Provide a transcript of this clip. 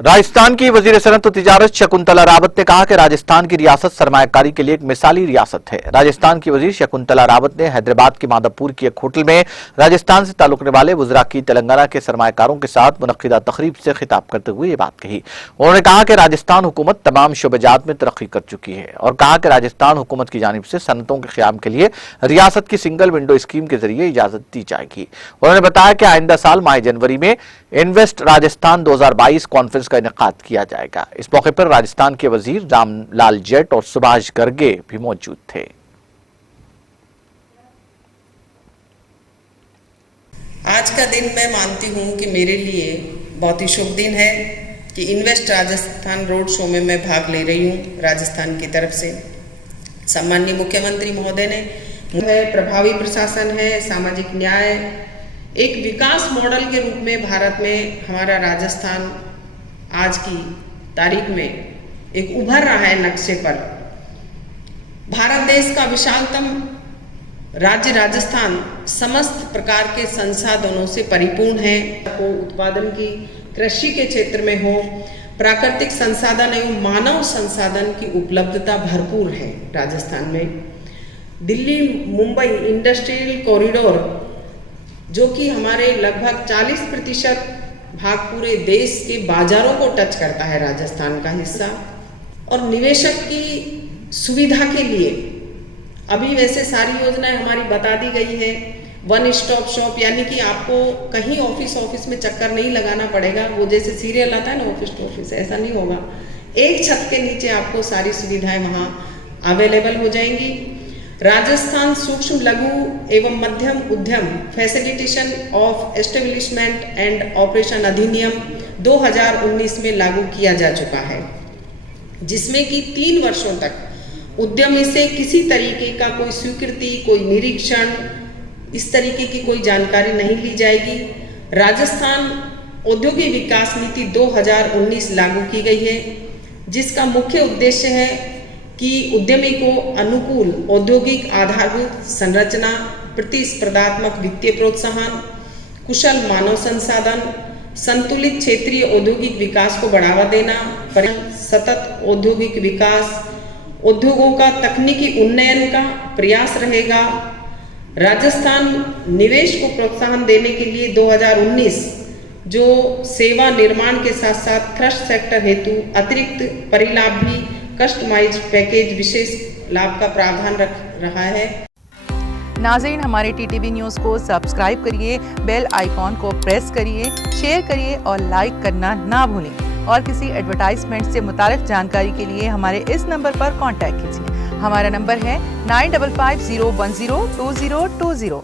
राजस्थान की वजीर सनअत और तिजारत शकुंतला रावत ने कहा कि राजस्थान की रियासत सरमायाकारी के लिए एक मिसाली रियासत है। राजस्थान की वजीर शकुंतला रावत ने हैदराबाद के मादापुर की एक होटल में राजस्थान से ताल्लुक रखने वाले वज़रा की तेलंगाना के सरमायाकारों के साथ मुनक्किदा तकरीब से खिताब करते हुए ये बात कही। उन्होंने कहा कि राजस्थान हुकूमत तमाम शोबेजात में तरक्की कर चुकी है और कहा कि राजस्थान हुकूमत की जानिब से सनतों के क़याम के लिए रियासत की सिंगल विंडो स्कीम के जरिए इजाजत दी जाएगी। उन्होंने बताया कि आइंदा साल माह जनवरी में इन्वेस्ट राजस्थान 2022 कॉन्फ्रेंस का इनेकाद किया जाएगा। इस मौके पर राजस्थान के वजीर रामलाल जेट और सुभाष गर्गे भी मौजूद थे। आज का दिन मैं मानती हूं कि मेरे लिए बहुत ही शुभ दिन है कि इन्वेस्ट राजस्थान रोड शो में मैं भाग ले रही हूं राजस्थान की तरफ से। सम्माननीय मुख्यमंत्री महोदय ने प्रभावी प्रशासन है, सामाजिक न्याय, एक विकास मॉडल के रूप में भारत में हमारा राजस्थान आज की तारीख में एक उभर रहा है नक्शे पर। भारत देश का विशालतम राज्य राजस्थान समस्त प्रकार के संसाधनों से परिपूर्ण है। को उत्पादन की, कृषि के क्षेत्र में हो, प्राकृतिक संसाधन एवं मानव संसाधन की उपलब्धता भरपूर है राजस्थान में। दिल्ली मुंबई इंडस्ट्रियल कॉरिडोर जो कि हमारे लगभग 40% भाग पूरे देश के बाजारों को टच करता है राजस्थान का हिस्सा। और निवेशक की सुविधा के लिए अभी वैसे सारी योजनाएं हमारी बता दी गई है। वन स्टॉप शॉप, यानी कि आपको कहीं ऑफिस में चक्कर नहीं लगाना पड़ेगा। वो जैसे सीरियल आता है ना ऑफिस टू ऑफिस, ऐसा नहीं होगा। एक छत के नीचे आपको सारी सुविधाएं वहाँ अवेलेबल हो जाएंगी। राजस्थान सूक्ष्म लघु एवं मध्यम उद्यम facilitation of establishment and operation अधिनियम 2019 में लागू किया जा चुका है, जिसमें कि 3 वर्षों तक उद्यमी से किसी तरीके का कोई स्वीकृति, कोई निरीक्षण, इस तरीके की कोई जानकारी नहीं ली जाएगी। राजस्थान औद्योगिक विकास नीति 2019 लागू की गई है, जिसका मुख्य उद्देश्य है कि उद्यमी को अनुकूल औद्योगिक आधारभूत संरचना, प्रतिस्पर्धात्मक वित्तीय प्रोत्साहन, कुशल मानव संसाधन, संतुलित क्षेत्रीय औद्योगिक विकास को बढ़ावा देना, सतत औद्योगिक विकास, उद्योगों का तकनीकी उन्नयन का प्रयास रहेगा। राजस्थान निवेश को प्रोत्साहन देने के लिए 2019 जो सेवा निर्माण के साथ साथ कृषि सेक्टर हेतु अतिरिक्त परिलाभ भी कस्टमाइज्ड पैकेज विशेष लाभ का प्रावधान रख रहा है। नाज़रीन, हमारे टीटीवी न्यूज़ को सब्सक्राइब करिए, बेल आइकॉन को प्रेस करिए, शेयर करिए और लाइक करना ना भूलें। और किसी एडवर्टाइजमेंट से मुताल्लिक जानकारी के लिए हमारे इस नंबर पर कांटेक्ट कीजिए। हमारा नंबर है 9550102020।